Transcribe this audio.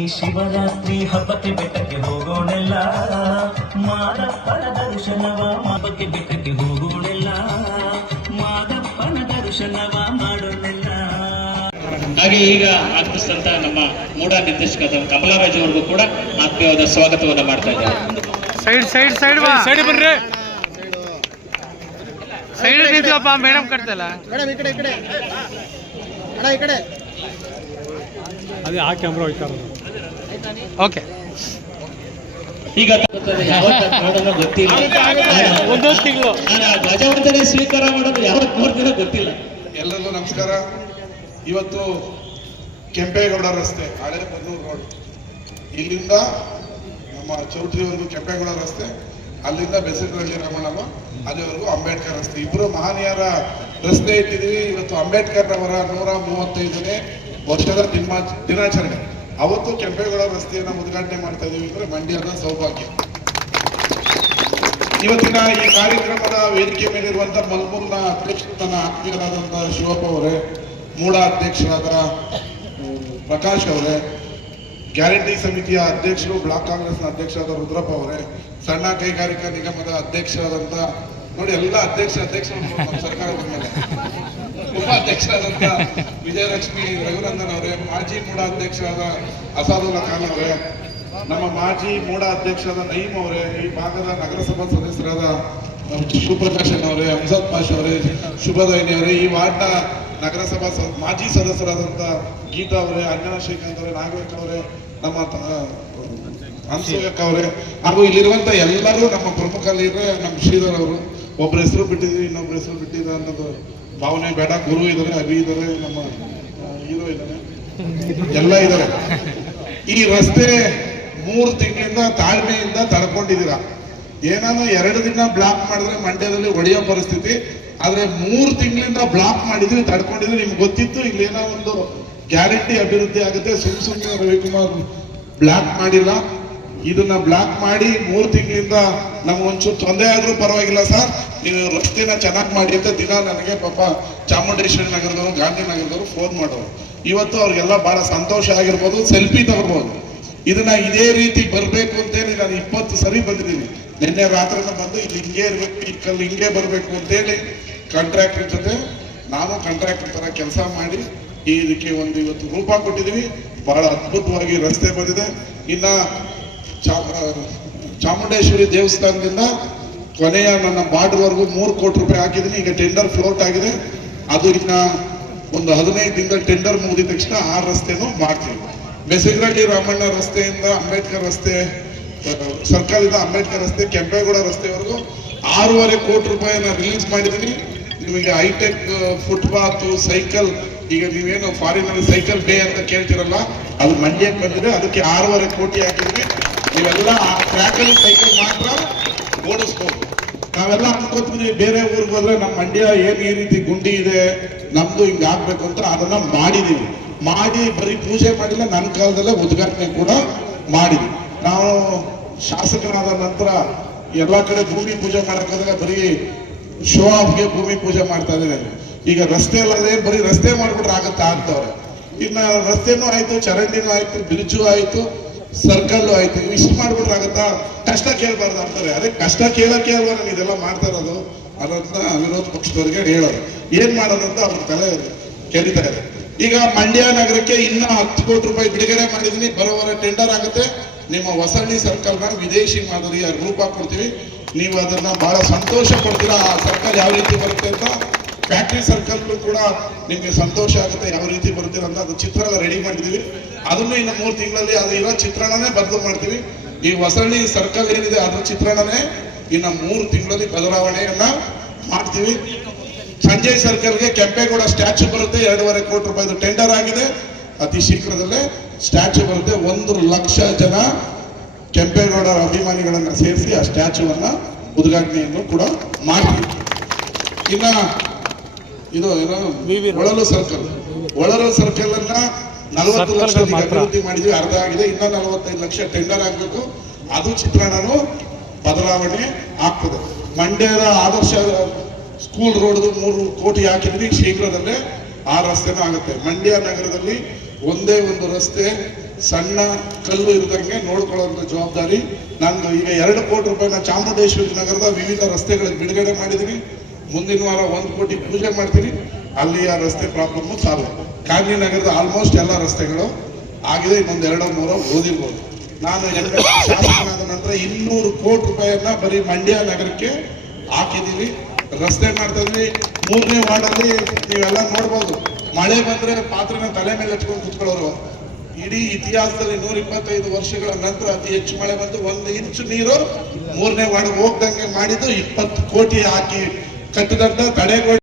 ಬನ್ನಿ ಶಿವರಾತ್ರಿ ಹಬ್ಬಕ್ಕೆ ಬೆಟ್ಟಕ್ಕೆ ಹೋಗೋಣೆಲ್ಲ, ಮಾದಪ್ಪನ ದರ್ಶನವ ಹಬ್ಬಕ್ಕೆ ಬೆಟ್ಟಕ್ಕೆ ಹೋಗೋಣೆಲ್ಲ, ಮಾದಪ್ಪನ ದರ್ಶನವ ಮಾಡೋಣೆಲ್ಲ. ಹಾಗೆ ಈಗ ಆಗಮಿಸಿದಂತ ನಮ್ಮ ಮೂಡ ನಿರ್ದೇಶಕರಾದ ಕಮಲರಾಜ್ ಅವರಿಗೂ ಕೂಡ ಆತ್ಮೀಯವಾದ ಸ್ವಾಗತವನ್ನು ಮಾಡ್ತಾ ಇದ್ದಾರೆ. ಸೈಡ್ ಬನ್ರಿ, ಸೈಡ್ ನಿಂತೀವಪ್ಪ, ಮೇಡಮ್ ಕಟ್ತಲ್ಲ ಮೇಡಮ್ ಈ ಕಡೆ ಅಣ್ಣ ಈ ಕಡೆ ಅದೇ ಆ ಕ್ಯಾಮ್ರಾ ಹೋಯ್ತಾರ. ಓಕೆ, ಈಗ ಯಾವತ್ತೂ ಗೊತ್ತಿಲ್ಲ, ಒಂದೊಂದು ತಿಂಗಳು ಧ್ವಜವಂದನೆ ಸ್ವೀಕಾರ ಮಾಡೋದು ಯಾವತ್ತು ನೋಡ್ತೀರೋ ಗೊತ್ತಿಲ್ಲ. ಎಲ್ಲರಿಗೂ ನಮಸ್ಕಾರ. ಇವತ್ತು ಕೆಂಪೇಗೌಡ ರಸ್ತೆ, ಹಳೆ ಬನ್ನೂರು ರೋಡ್, ಇಲ್ಲಿಂದ ನಮ್ಮ ಚೌಟ್ರಿವರೆಗೂ ಕೆಂಪೇಗೌಡ ರಸ್ತೆ, ಅಲ್ಲಿಂದ ಬೆಸರಹಳ್ಳಿ ರಾಮಣ್ಣವ ಅಲ್ಲಿವರೆಗೂ ಅಂಬೇಡ್ಕರ್ ರಸ್ತೆ, ಇಬ್ಬರು ಮಹನೀಯರ ರಸ್ತೆ ಇಟ್ಟಿದ್ದೀವಿ. ಇವತ್ತು ಅಂಬೇಡ್ಕರ್ ಅವರ 135ನೇ ವರ್ಷದ ದಿನಾಚರಣೆ. ಅವತ್ತು ಕೆಂಪೇಗೌಡ ರಸ್ತೆಯನ್ನು ಉದ್ಘಾಟನೆ ಮಾಡ್ತಾ ಇದ್ದೀವಿ ಅಂದರೆ ಮಂಡ್ಯದ ಸೌಭಾಗ್ಯ. ಇವತ್ತಿನ ಈ ಕಾರ್ಯಕ್ರಮದ ವೇದಿಕೆ ಮೇಲಿರುವಂಥ ಮಲ್ಮೂರ್ನ ಅಧ್ಯಕ್ಷರು ನನ್ನ ಆತ್ಮೀಯರಾದಂಥ ಶಿವಪ್ಪ ಅವರೇ, ಮೂಡ ಅಧ್ಯಕ್ಷರಾದ ಪ್ರಕಾಶ್ ಅವರೇ, ಗ್ಯಾರಂಟಿ ಸಮಿತಿಯ ಅಧ್ಯಕ್ಷರು ಬ್ಲಾಕ್ ಕಾಂಗ್ರೆಸ್ನ ಅಧ್ಯಕ್ಷರಾದ ರುದ್ರಪ್ಪ ಅವರೇ, ಸಣ್ಣ ಕೈಗಾರಿಕಾ ನಿಗಮದ ಅಧ್ಯಕ್ಷರಾದಂಥ ನೋಡಿ ಎಲ್ಲ ಅಧ್ಯಕ್ಷರು ಸರ್ಕಾರದ ಮೇಲೆ ಉಪಾಧ್ಯಕ್ಷರಾದಂಥ ವಿಜಯಲಕ್ಷ್ಮಿ ರಘುನಂದನ್ ಅವರೇ, ಮಾಜಿ ಮೂಡ ಅಧ್ಯಕ್ಷರಾದ ಅಸಾದುಲ್ಲಾ ಖಾನ್ ಅವರೇ, ನಮ್ಮ ಮಾಜಿ ಮೂಡ ಅಧ್ಯಕ್ಷರಾದ ನಯೀಮ್ ಅವರೇ, ಈ ಭಾಗದ ನಗರಸಭಾ ಸದಸ್ಯರಾದ ಶಿವಪ್ರಕಾಶನ್ ಅವರೇ, ಹಂಸತ್ ಪಾಷ್ ಅವರೇ, ಶುಭದೈನಿ ಅವರೇ, ಈ ವಾರ್ಡ್ನ ನಗರಸಭಾ ಮಾಜಿ ಸದಸ್ಯರಾದಂಥ ಗೀತಾ ಅವರೇ, ಅಂಜನಾ ಶ್ರೀಕಾಂತ್ ಅವರೇ, ನಾಗರಿಕ ಅವರೇ, ನಮ್ಮ ಹಂಸಕ್ಕ ಅವರೇ, ಹಾಗೂ ಇಲ್ಲಿರುವಂಥ ಎಲ್ಲರೂ ನಮ್ಮ ಪ್ರಮುಖ ಲೀಡರ್ ನಮ್ಮ ಶ್ರೀಧರ್ ಅವರು. ಒಬ್ಬರ ಹೆಸರು ಬಿಟ್ಟಿದ್ದೀವಿ, ಇನ್ನೊಬ್ಬರ ಹೆಸರು ಬಿಟ್ಟಿದೆ ಅನ್ನೋದು ಭಾವನೆ ಬೇಡ. ಗುರು ಇದ್ದಾರೆ, ಅಭಿ ಇದ್ದಾರೆ, ನಮ್ಮ ಹೀರೋ ಇದ್ದಾರೆ, ಎಲ್ಲ ಇದ್ದಾರೆ. ಈ ರಸ್ತೆ 3 ತಿಂಗಳಿಂದ ತಾಳ್ಮೆಯಿಂದ ತಡ್ಕೊಂಡಿದ್ದೀರಾ. ಏನಾದ್ರು 2 ದಿನ ಬ್ಲಾಕ್ ಮಾಡಿದ್ರೆ ಮಂಡ್ಯದಲ್ಲಿ ಒಡೆಯೋ ಪರಿಸ್ಥಿತಿ, ಆದ್ರೆ 3 ತಿಂಗಳಿಂದ ಬ್ಲಾಕ್ ಮಾಡಿದ್ವಿ, ತಡ್ಕೊಂಡಿದ್ವಿ. ನಿಮ್ಗೆ ಗೊತ್ತಿತ್ತು ಇಲ್ಲಿ ಏನೋ ಒಂದು ಗ್ಯಾರಂಟಿ ಅಭಿವೃದ್ಧಿ ಆಗುತ್ತೆ, ಸುಮ್ಮನೆ ರವಿಕುಮಾರ್ ಬ್ಲಾಕ್ ಮಾಡಿಲ್ಲ. ಇದನ್ನ ಬ್ಲಾಕ್ ಮಾಡಿ 3 ತಿಂಗಳಿಂದ ನಮ್ಗೆ ಒಂಚೂರು ತೊಂದರೆ ಆದ್ರೂ ಪರವಾಗಿಲ್ಲ ಸರ್, ನೀವು ರಸ್ತೆನ ಚೆನ್ನಾಗಿ ಮಾಡಿ ಅಂತ ದಿನ ನನಗೆ ಪಾಪ ಚಾಮುಂಡೇಶ್ವರಿ ನಗರದವರು, ಗಾಂಧಿನಗರದವರು ಫೋನ್ ಮಾಡೋರು. ಇವತ್ತು ಅವ್ರಿಗೆಲ್ಲ ಬಹಳ ಸಂತೋಷ ಆಗಿರ್ಬೋದು, ಸೆಲ್ಫಿ ತಗೋಬಹುದು. ಇದನ್ನ ಇದೇ ರೀತಿ ಬರಬೇಕು ಅಂತೇಳಿ ನಾನು 20 ಸರಿ ಬಂದಿದ್ದೀನಿ. ನಿನ್ನೆ ರಾತ್ರಿನ ಬಂದು ಇಲ್ಲಿ ಹಿಂಗೆ ಇರ್ಬೇಕು, ಈ ಕಲ್ಲು ಹಿಂಗೆ ಬರಬೇಕು ಅಂತೇಳಿ ಕಾಂಟ್ರಾಕ್ಟರ್ ಜೊತೆ ನಾನು ಕಾಂಟ್ರಾಕ್ಟರ್ ತರ ಕೆಲಸ ಮಾಡಿ ಇದಕ್ಕೆ ಇವತ್ತು ರೂಪ ಕೊಟ್ಟಿದ್ದೀವಿ. ಬಹಳ ಅದ್ಭುತವಾಗಿ ರಸ್ತೆ ಬಂದಿದೆ. ಇನ್ನ ಚಾಮುಂಡೇಶ್ವರಿ ದೇವಸ್ಥಾನದಿಂದ ಕೊನೆಯ ನನ್ನ ಬಾರ್ಡರ್ವರೆಗೂ 3 ಕೋಟಿ ರೂಪಾಯಿ ಹಾಕಿದ್ದೀನಿ. ಈಗ ಟೆಂಡರ್ ಫ್ಲೋಟ್ ಆಗಿದೆ. ಅದು ಇನ್ನ ಒಂದು 15 ದಿನದಲ್ಲಿ ಟೆಂಡರ್ ಮುಗಿದ ತಕ್ಷಣ ಆ ರಸ್ತೆನೂ ಮಾಡ್ತೀವಿ. ಬೆಸಗರಳ್ಳಿ ರಾಮಣ್ಣ ರಸ್ತೆಯಿಂದ ಅಂಬೇಡ್ಕರ್ ರಸ್ತೆ, ಸರ್ಕಲ್ ಅಂಬೇಡ್ಕರ್ ರಸ್ತೆ, ಕೆಂಪೇಗೌಡ ರಸ್ತೆವರೆಗೂ 6.5 ಕೋಟಿ ರೂಪಾಯಿನ ರಿಲೀಸ್ ಮಾಡಿದ್ದೀನಿ. ನಿಮಗೆ ಹೈಟೆಕ್ ಫುಟ್ಪಾತ್, ಸೈಕಲ್, ಈಗ ನೀವೇನು ಫಾರಿನಲ್ಲಿ ಸೈಕಲ್ ಬೇ ಅಂತ ಕೇಳ್ತಿರಲ್ಲ, ಅದು ಮಂಡ್ಯಕ್ಕೆ ಬಂದಿದೆ. ಅದಕ್ಕೆ 6.5 ಕೋಟಿ ಹಾಕಿದ್ವಿ. ನೀವೆಲ್ಲ ಆ ಟ್ರ್ಯಾಕಲ್ಲಿ ಸೈಕಲ್ ಮಾತ್ರ ಓಡಿಸ್ಬೋದು. ನಾವೆಲ್ಲ ಅನ್ಕೋತೀವಿ ಬೇರೆ ಊರಿಗೆ ಹೋದ್ರೆ ನಮ್ಮ ಮಂಡ್ಯ ಏನ್ ಈ ರೀತಿ ಗುಂಡಿ ಇದೆ, ನಮ್ದು ಹಿಂಗೆ ಆಗ್ಬೇಕು ಅಂತ ಅದನ್ನ ಮಾಡಿದೀವಿ. ಮಾಡಿ ಬರೀ ಪೂಜೆ ಮಾಡಿಲ್ಲ, ನನ್ನ ಕಾಲದಲ್ಲೇ ಉದ್ಘಾಟನೆ ಕೂಡ ಮಾಡಿದ್ವಿ. ನಾವು ಶಾಸಕರಾದ ನಂತರ ಎಲ್ಲ ಕಡೆ ಭೂಮಿ ಪೂಜೆ ಮಾಡಕ್ಕಾದಾಗ ಬರೀ ಶೋ ಆಫ್ಗೆ ಭೂಮಿ ಪೂಜೆ ಮಾಡ್ತಾ ಇದ್ದಾರೆ. ಈಗ ರಸ್ತೆ ಅಲ್ಲದೆ ಬರೀ ರಸ್ತೆ ಮಾಡ್ಬಿಟ್ರೆ ಆಗತ್ತೆ ಆಗ್ತವ್ರೆ. ಇನ್ನ ರಸ್ತೆನೂ ಆಯ್ತು, ಚರಂಡಿನೂ ಆಯ್ತು, ಬ್ರಿಡ್ಜು ಆಯ್ತು, ಸರ್ಕಲ್ ಆಯ್ತು, ಇಷ್ಟು ಮಾಡ್ಬಿಟ್ರೆ ಆಗತ್ತಾ? ಕಷ್ಟ ಕೇಳಬಾರ್ದು ಅಂತಾರೆ. ಅದೇ ಕಷ್ಟ ಕೇಳಕ್ಕೆ ಅಲ್ವಾ ನಾನು ಇದೆಲ್ಲ ಮಾಡ್ತಾ ಇರೋದು ಅನ್ನೋದನ್ನ ವಿರೋಧ ಪಕ್ಷದವರಿಗೆ ಹೇಳೋದು. ಏನ್ ಮಾಡೋದು ಅಂತ ಅವ್ರ ತಲೆ ಕೆರಿತಾ ಇದೆ. ಈಗ ಮಂಡ್ಯ ನಗರಕ್ಕೆ ಇನ್ನ 10 ಕೋಟಿ ರೂಪಾಯಿ ಬಿಡುಗಡೆ ಮಾಡಿದೀನಿ. ಬರೋವರ ಟೆಂಡರ್ ಆಗುತ್ತೆ. ನಿಮ್ಮ ಹೊಸಳ್ಳಿ ಸರ್ಕಲ್ನ ವಿದೇಶಿ ಮಾದರಿಯ ರೂಪ ಕೊಡ್ತೀವಿ. ನೀವು ಅದನ್ನ ಬಹಳ ಸಂತೋಷ ಪಡ್ತೀರಾ. ಆ ಸರ್ಕಲ್ ಯಾವ ರೀತಿ ಬರುತ್ತೆ ಅಂತ. ಫ್ಯಾಕ್ಟ್ರಿ ಸರ್ಕಲ್ ಕೂಡ ನಿಮ್ಗೆ ಸಂತೋಷ ಆಗುತ್ತೆ ಯಾವ ರೀತಿ ಬರ್ತೀರ ಅಂತ. ಅದು ಚಿತ್ರ ರೆಡಿ ಮಾಡಿದೀವಿ. ಅದನ್ನು ಇನ್ನು 3 ತಿಂಗಳಲ್ಲಿ ಅದು ಇರೋ ಚಿತ್ರಣನೇ ಬದಲು ಮಾಡ್ತೀವಿ. ಈ ಹೊಸಳ್ಳಿ ಸರ್ಕಲ್ ಏನಿದೆ ಅದ್ರ ಚಿತ್ರಣನೇ ಇನ್ನು 3 ತಿಂಗಳಲ್ಲಿ ಬದಲಾವಣೆಯನ್ನ ಮಾಡ್ತೀವಿ. ಸಂಜಯ್ ಸರ್ಕಲ್ಗೆ ಕೆಂಪೇಗೌಡ ಸ್ಟ್ಯಾಚ್ಯೂ ಬರುತ್ತೆ. 2.5 ಕೋಟಿ ರೂಪಾಯಿದು ಟೆಂಡರ್ ಆಗಿದೆ. ಅತಿ ಶೀಘ್ರದಲ್ಲೇ ಸ್ಟ್ಯಾಚ್ಯೂ ಬರುತ್ತೆ. 1 ಲಕ್ಷ ಜನ ಕೆಂಪೇಗೌಡರ ಅಭಿಮಾನಿಗಳನ್ನ ಸೇರಿಸಿ ಆ ಸ್ಟ್ಯಾಚ್ಯೂವನ್ನ ಉದ್ಘಾಟನೆಯನ್ನು ಕೂಡ ಮಾಡ್ತೀವಿ. ಇನ್ನ ಇದು ಒಳಲು ಸರ್ಕಲ್ ಅನ್ನ 40 ಲಕ್ಷ ಅಭಿವೃದ್ಧಿ ಮಾಡಿದ್ವಿ, ಅರ್ಧ ಆಗಿದೆ. ಇನ್ನ 45 ಲಕ್ಷ ಟೆಂಡರ್ ಆಗ್ಬೇಕು. ಅದು ಚಿತ್ರಣನು ಬದಲಾವಣೆ ಆಗ್ತದೆ. ಮಂಡ್ಯದ ಆದರ್ಶ ಸ್ಕೂಲ್ ರೋಡ್ 3 ಕೋಟಿ ಹಾಕಿದ್ವಿ. ಶೀಘ್ರದಲ್ಲೇ ಆ ರಸ್ತೆನೂ ಆಗುತ್ತೆ. ಮಂಡ್ಯ ನಗರದಲ್ಲಿ ಒಂದೇ ಒಂದು ರಸ್ತೆ ಸಣ್ಣ ಕಲ್ಲು ಇರದಂಗೆ ನೋಡ್ಕೊಳ್ಳುವಂಥ ಜವಾಬ್ದಾರಿ ನಂದು. ಈಗ 2 ಕೋಟಿ ರೂಪಾಯಿನ ಚಾಮುಂಡೇಶ್ವರಿ ನಗರದ ವಿವಿಧ ರಸ್ತೆಗಳಿಗೆ ಬಿಡುಗಡೆ ಮಾಡಿದ್ದೀನಿ. ಮುಂದಿನ ವಾರ 1 ಕೋಟಿ ಪೂಜೆ ಮಾಡ್ತೀನಿ. ಅಲ್ಲಿಯ ರಸ್ತೆ ಪ್ರಾಬ್ಲಮ್ ಸಾಲ್ವ್. ಕಾಂಗ್ಲಿ ನಗರದ ಆಲ್ಮೋಸ್ಟ್ ಎಲ್ಲ ರಸ್ತೆಗಳು ಆಗಿದೆ. ಇನ್ನೊಂದು 2-3 ಓದಿರ್ಬೋದು. ನಾನು ಶಾಸಕನಾದ ನಂತರ 200 ಕೋಟಿ ರೂಪಾಯಿಯನ್ನ ಬರೀ ಮಂಡ್ಯ ನಗರಕ್ಕೆ ಹಾಕಿದ್ದೀವಿ. ರಸ್ತೆ ಮಾಡ್ತಾ ಇದ್ವಿ. 3ನೇ ವಾರ್ಡಲ್ಲಿ ನೀವೆಲ್ಲ ನೋಡ್ಬೋದು, ಮಳೆ ಬಂದ್ರೆ ಪಾತ್ರೆನ ತಲೆ ಮೇಲೆ ಹಚ್ಕೊಂಡು ಕುತ್ಕೊಳ್ಳೋರು. ಇಡೀ ಇತಿಹಾಸದಲ್ಲಿ 125 ವರ್ಷಗಳ ನಂತರ ಅತಿ ಹೆಚ್ಚು ಮಳೆ ಬಂದು 1 ಇಂಚು ನೀರು 3ನೇ ವಾರ್ಡ್ ಹೋಗ್ದಂಗೆ ಮಾಡಿದ್ದು 20 ಕೋಟಿ ಹಾಕಿ ಕಟ್ಟಿದಂತ ತಡೆಗೋಡೆ